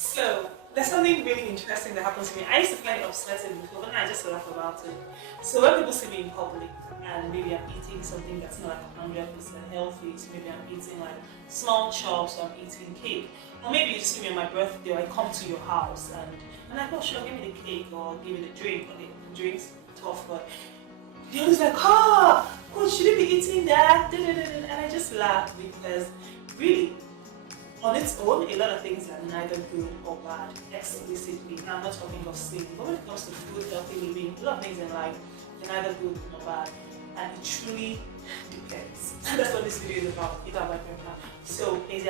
So there's something really interesting that happens to me. I used to find it upsetting before, but then I just laugh about it. So when people see me in public and maybe I'm eating something that's not like 100% healthy, so maybe I'm eating like small chops or I'm eating cake, or maybe you just see me on my birthday or I come to your house and I'm like, oh sure, give me the cake or give me the drink, or the drink's tough, but you're always like, oh, coach, should you be eating that? And I just laugh because really, on its own, a lot of things are neither good or bad explicitly. I'm not talking of sin, but when it comes to food, healthy living, a lot of things in life, they're neither good nor bad. And it truly depends. That's what this video is about. So, is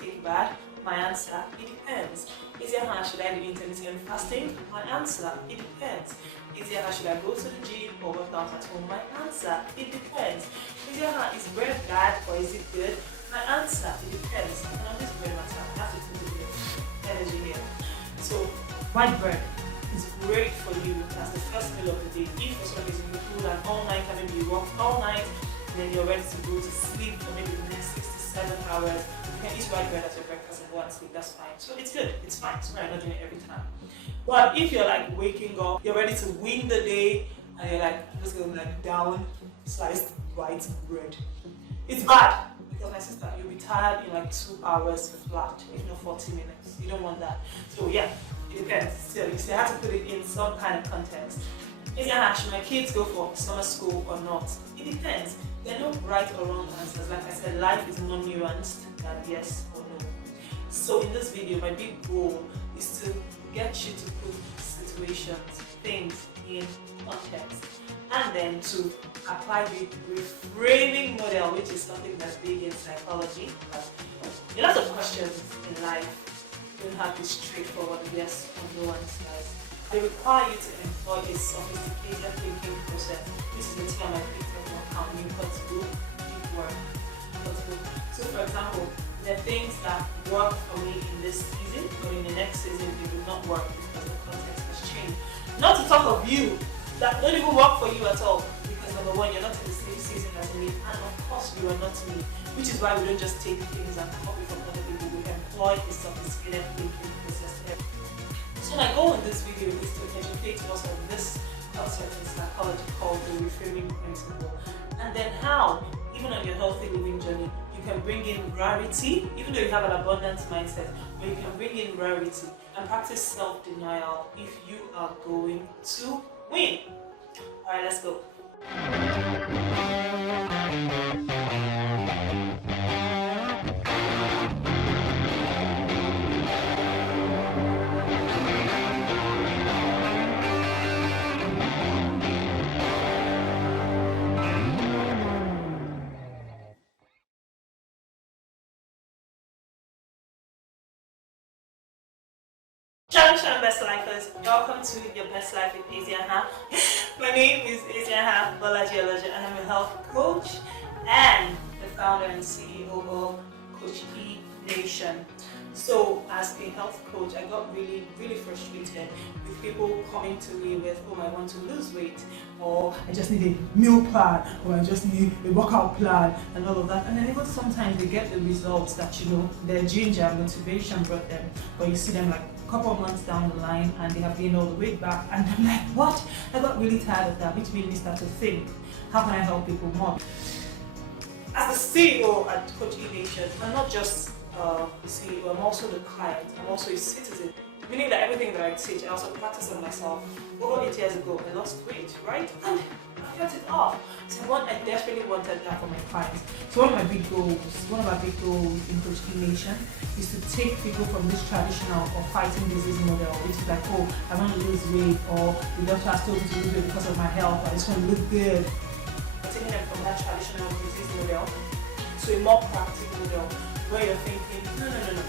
cake bad? My answer, it depends. Should I be intermittent fasting? My answer, it depends. Should I go to the gym or work out at home? My answer, it depends. Is bread bad or is it good? My answer, it depends. And on this bread matter, I have to put a bit of energy here. So, white bread is great for you as the first meal of the day. If for some reason you pull an all night and maybe you work all night, and then you're ready to go to sleep for maybe the next 6 to 7 hours, you can eat white bread as your breakfast and go and sleep. That's fine. So it's good. It's fine. So I'm not doing it every time. But if you're like waking up, you're ready to win the day, and you're like, I'm just going like down sliced white bread. It's bad. Because my sister, you'll be tired in like 2 hours flat, if not 40 minutes. You don't want that. So yeah, it depends. Still, you see, I have to put it in some kind of context. Should my kids go for summer school or not? It depends. There are no right or wrong answers. Like I said, life is more nuanced than yes or no. So in this video, my big goal is to get you to put situations, things in context, and then to apply the reframing model, which is something that's big in psychology. A lot of questions in life don't have this straightforward yes or no answers. They require you to employ a sophisticated thinking process. This is the term I picked up on how you deep work. So for example, there are things that work for me in this season, but in the next season they will not work because the context has changed. Not to talk of you, that don't even work for you at all. Because number one, you're not in the same season as me, and of course you are not me. Which is why we don't just take things and copy from other people. We employ a sophisticated thinking process. So my goal in this video is to educate us on this concept in psychology called the Reframing Principle, and then how, even on your healthy living journey, you can bring in rarity, even though you have an abundance mindset, but you can bring in rarity and practice self-denial if you are going to win. Alright, let's go. Shalom Best Lifers, welcome to your Best Life with Asia. My name is Asia Bolaji, and I'm a health coach and the founder and CEO of CoachE Nation. So as a health coach, I got really frustrated with people coming to me with, oh, I want to lose weight, or I just need a meal plan, or I just need a workout plan, and all of that. And then even sometimes they get the results that, you know, their ginger and motivation brought them, but you see them like a couple of months down the line and they have gained all the weight back, and I'm like, what? I got really tired of that, which made me start to think, how can I help people more? As the CEO at CoachE Nation, I'm not just the CEO, I'm also the client, I'm also a citizen. Meaning that everything that I teach, I also practice on myself. Over 8 years ago, I lost weight, right? And I felt it off. So I desperately wanted that for my clients. So one of our big goals in CoachE Nation is to take people from this traditional or fighting disease model, which is like, oh, I want to lose weight, or the doctor has told me to lose weight because of my health, I just want to look good. But taking them from that traditional disease model to a more practical model, where you're thinking, no,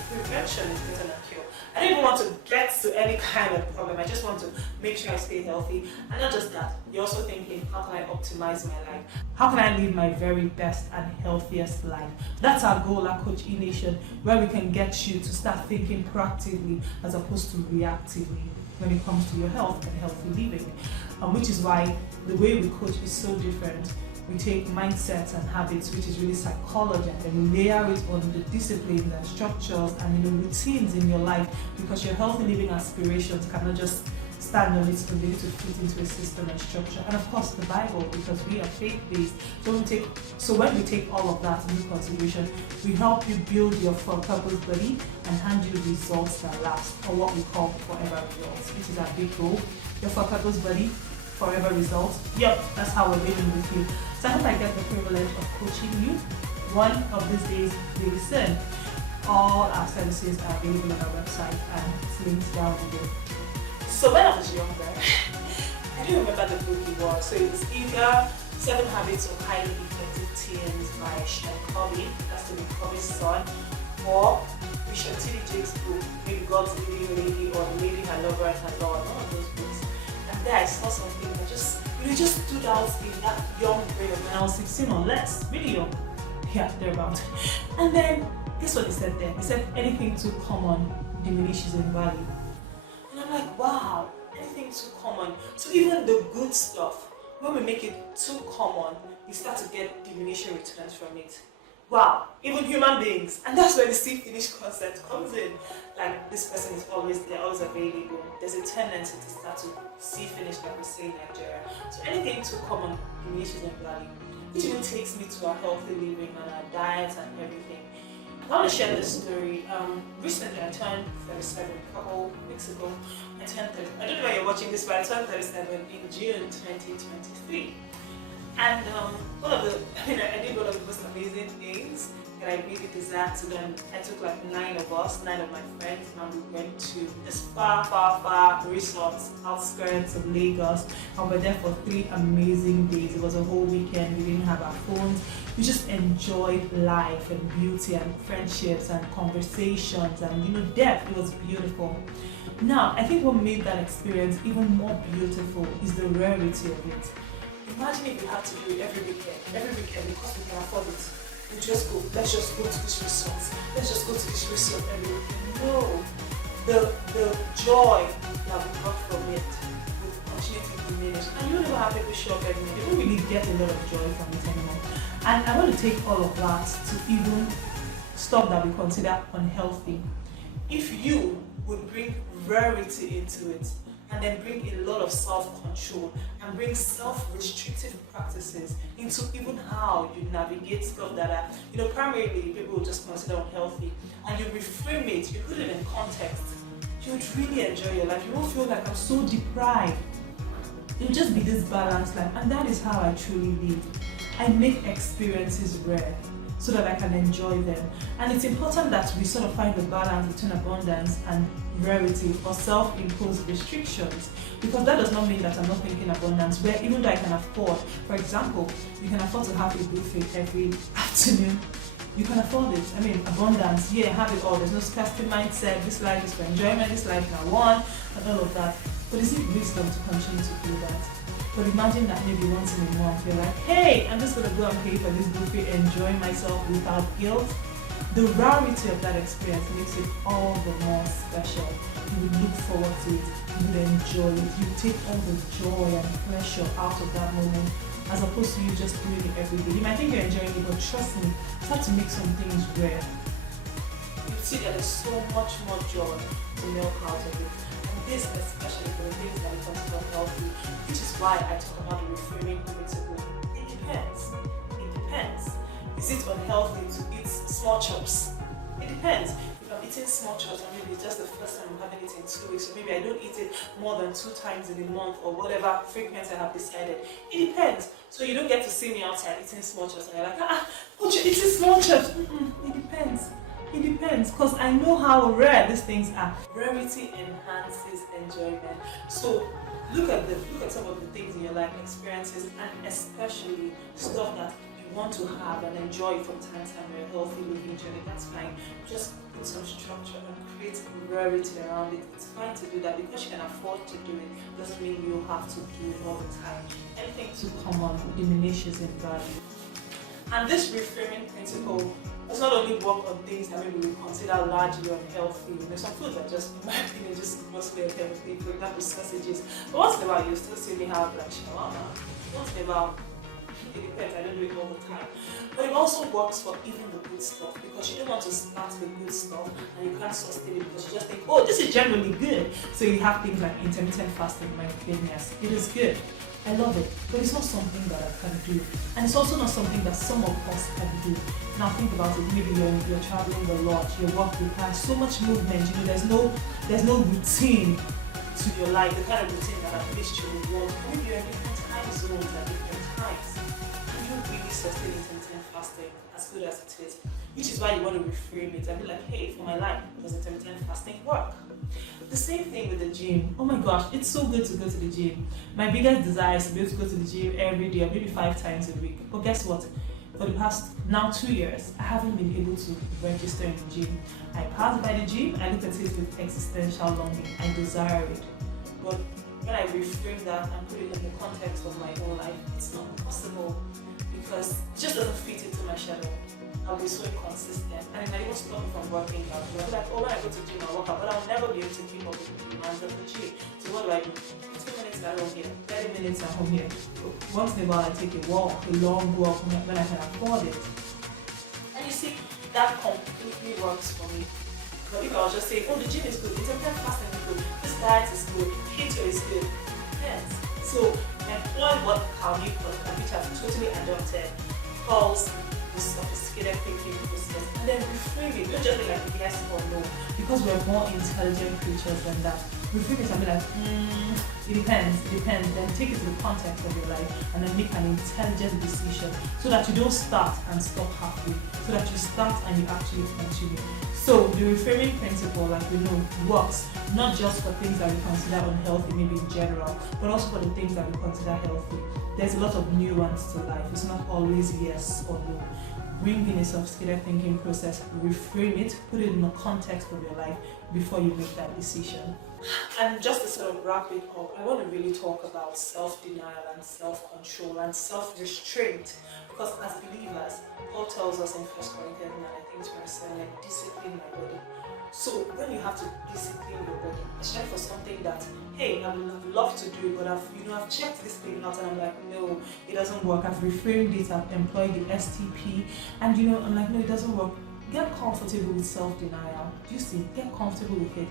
prevention is better than cure. I don't even want to get to any kind of problem. I just want to make sure I stay healthy. And not just that, you're also thinking, how can I optimize my life? How can I live my very best and healthiest life? That's our goal at CoachE Nation, where we can get you to start thinking proactively as opposed to reactively when it comes to your health and healthy living. Which is why the way we coach is so different we take mindsets and habits, which is really psychology, and then we layer it on the disciplines and structures and routines in your life, because your healthy living aspirations cannot just stand on its own. They need to fit into a system and structure. And of course the Bible, because we are faith-based. So when we take all of that into consideration, we help you build your for-purpose body and hand you results that last, or what we call forever results, which is our big goal. Your for-purpose body, forever results. Yep, that's how we're living with you. So I hope I get the privilege of coaching you. One of these days, very soon. All our services are available on our website, and it's linked down below. So when I was younger, I don't remember the book it was. So it was either 7 Habits of Highly Effective Teens by Shalom Prayer, that's the Covey's son, or Bishop T.D. Jakes' book, maybe God's Leading Lady, or The Lady Her Lover and Her Lord, one of those books. And there I saw something that just stood out in that young brain of when I was 16 or less, really young. Yeah, thereabout. And then, guess what he said there? He said, anything too common diminishes in value. And I'm like, wow, anything too common. So even the good stuff, when we make it too common, we start to get diminishing returns from it. Wow, even human beings. And that's where the see finish concept comes in. Like, this person is always there, always available. There's a tendency to start to see finish, like we say in Nigeria. So anything too common diminishes in value, which even takes me to our healthy living and our diet and everything. I want to share this story. Recently I turned 37, a couple weeks ago. I turned 30. I don't know why you're watching this, but I turned 37 in June 2023. And I did one of the most amazing things that I really desired to do. I took like 9 of my friends, and we went to this far resort, outskirts of Lagos, and we were there for 3 amazing days. It was a whole weekend. We didn't have our phones. We just enjoyed life and beauty and friendships and conversations and depth. It was beautiful. Now, I think what made that experience even more beautiful is the rarity of it. Imagine if you had to do it every weekend because we can afford it. We just go, let's just go to this resort. Let's just go to this resort every weekend. No. The joy that we got from it will continue to diminish. And you don't even have people show up anymore. You don't really get a lot of joy from it anymore. And I want to take all of that to even stuff that we consider unhealthy. If you would bring rarity into it, and then bring a lot of self-control and bring self-restrictive practices into even how you navigate stuff that are, primarily people will just consider unhealthy, and you reframe it, you put it in context, you would really enjoy your life. You won't feel like I'm so deprived. It will just be this balanced life, and that is how I truly live. I make experiences rare so that I can enjoy them. And it's important that we sort of find the balance between abundance and rarity or self-imposed restrictions, because that does not mean that I'm not thinking abundance, where even though I can afford, for example, you can afford to have a buffet every afternoon. You can afford it. I mean, abundance, yeah, have it all. There's no scarcity mindset. This life is for enjoyment, this life I want, and all of that. But is it wisdom to continue to do that? But imagine that maybe once in a month you're like, hey, I'm just going to go and pay for this buffet, enjoy myself without guilt. The rarity of that experience makes it all the more special. You would look forward to it, you would enjoy it, you would take all the joy and pleasure out of that moment, as opposed to you just doing it every day. You might think you're enjoying it, but trust me, start to make some things rare. You see that there's so much more joy to milk out of it. This especially for the things that we consider healthy, which is why I talk about the reframing principle. It depends. Is it unhealthy to eat small chops? It depends. If I'm eating small chops and maybe it's just the first time I'm having it in 2 weeks, so maybe I don't eat it more than 2 times in a month or whatever frequency I have decided. It depends. So you don't get to see me outside eating small chops and you're like, coach, you're eating small chops. It depends. It depends, because I know how rare these things are. Rarity enhances enjoyment. So look at some of the things in your life, experiences, and especially stuff that you want to have and enjoy from time to time. You're a healthy living journey, that's fine. Just put some structure and create rarity around it. It's fine to do that because you can afford to do it. Doesn't mean you have to do it all the time. Anything too common diminishes in value. And this reframing principle does not only work on things that maybe we consider largely unhealthy. There's some foods that just, in my opinion, just mostly unhealthy. For example, sausages. But once in a while, you still see me have like shawarma. Once in a while, It depends, I don't do it all the time. But it also works for even the good stuff, because you don't want to start with good stuff and you can't sustain it because you just think, oh, this is generally good. So you have things like intermittent fasting. My goodness, it is good. I love it, but it's not something that I can do. And it's also not something that some of us can do. Now think about it, maybe you're traveling a lot, your work requires so much movement, there's no routine to your life, the kind of routine that at least you would want. Maybe you're in different time zones at different times. You don't really sustain intermittent fasting as good as it is. Which is why you want to reframe it and be like, hey, for my life, does intermittent fasting work? The same thing with the gym. Oh my gosh, it's so good to go to the gym. My biggest desire is to be able to go to the gym every day or maybe 5 times a week. But guess what? For the past now 2 years, I haven't been able to register in the gym. I pass by the gym, I look at it with existential longing. I desire it. But when I reframe that and put it in the context of my own life, it's not possible because it just doesn't fit into my schedule. I'll be so inconsistent and it might even stop me from working out. I'll be like, oh, when I go to the gym, I'll work out, but I'll never be able to keep up with the demands of the gym. So what do? 15 minutes at home here, 30 minutes at home here. Once in a while, I take a walk, a long walk when I can afford it. And you see, that completely works for me. But if I was just saying, oh, the gym is good, intermittent fasting is good, this diet is good, keto is good, yes. So employ what Calvi, which I've totally adopted, calls the sophisticated thinking process, and then reframe it. Don't just be like yes or no, because we're more intelligent creatures than that. Reframe it and be like, it depends. Then take it to the context of your life and then make an intelligent decision so that you don't start and stop halfway, so that you start and you actually continue. So the reframing principle, like we know, works not just for things that we consider unhealthy, maybe in general, but also for the things that we consider healthy. There's a lot of nuance to life. It's not always yes or no. Bring in a sophisticated thinking process, reframe it, put it in the context of your life before you make that decision. And just to sort of wrap it up, I want to really talk about self-denial and self-control and self-restraint, because as believers, Paul tells us in 1 Corinthians 9, I think it's verse 7, like, discipline my body. So when you have to discipline your body, especially for something that, hey, I would have loved to do, but I've checked this thing out and I'm like, no, it doesn't work. I've reframed it, I've employed the STP, and I'm like, no, it doesn't work. Get comfortable with self-denial. Do you see? Get comfortable with it.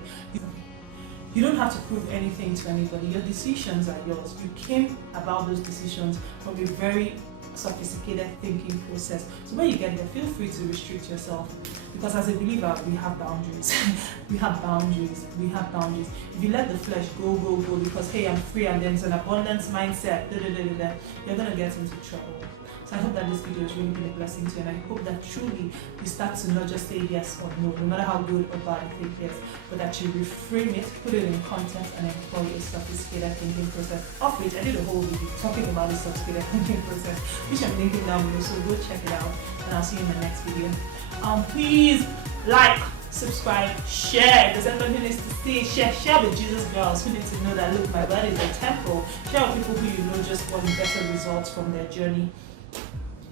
You don't have to prove anything to anybody. Your decisions are yours. You came about those decisions from a very sophisticated thinking process. So when you get there, feel free to restrict yourself, because as a believer, we have boundaries. we have boundaries. If you let the flesh go, because hey, I'm free and then it's an abundance mindset, you're gonna get into trouble. So I hope that this video has really been a blessing to you, and I hope that truly you start to not just say yes or no, no matter how good or bad you think yes, but that you reframe it, put it in context, and employ a sophisticated thinking process, of which I did a whole video talking about the sophisticated thinking process, which I'm linking down below, so go check it out, and I'll see you in the next video. Please like, subscribe, share. There's anybody who needs to see, share with Jesus girls who need to know that, look, my body is a temple. Share with people who you know just want better results from their journey.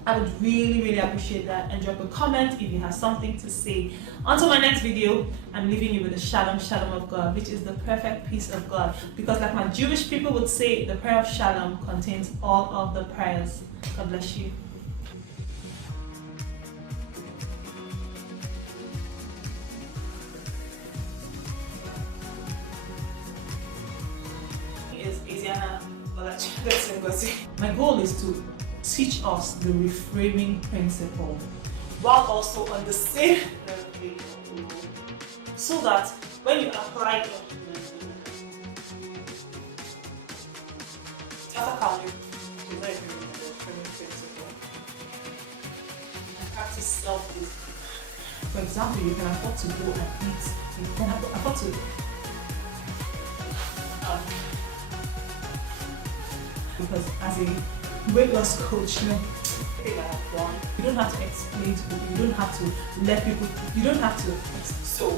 I would really appreciate that, and drop a comment if you have something to say. Until my next video, I'm leaving you with the shalom of God, which is the perfect peace of God. Because like my Jewish people would say, the prayer of shalom contains all of the prayers. God bless you. My goal is to teach us the reframing principle while also on the same level, so that when you apply it, practice self-discipline. For example, you can afford to go and eat. You can afford to because as a weight loss coach, you don't have to explain to people, you don't have to let people, you don't have to. So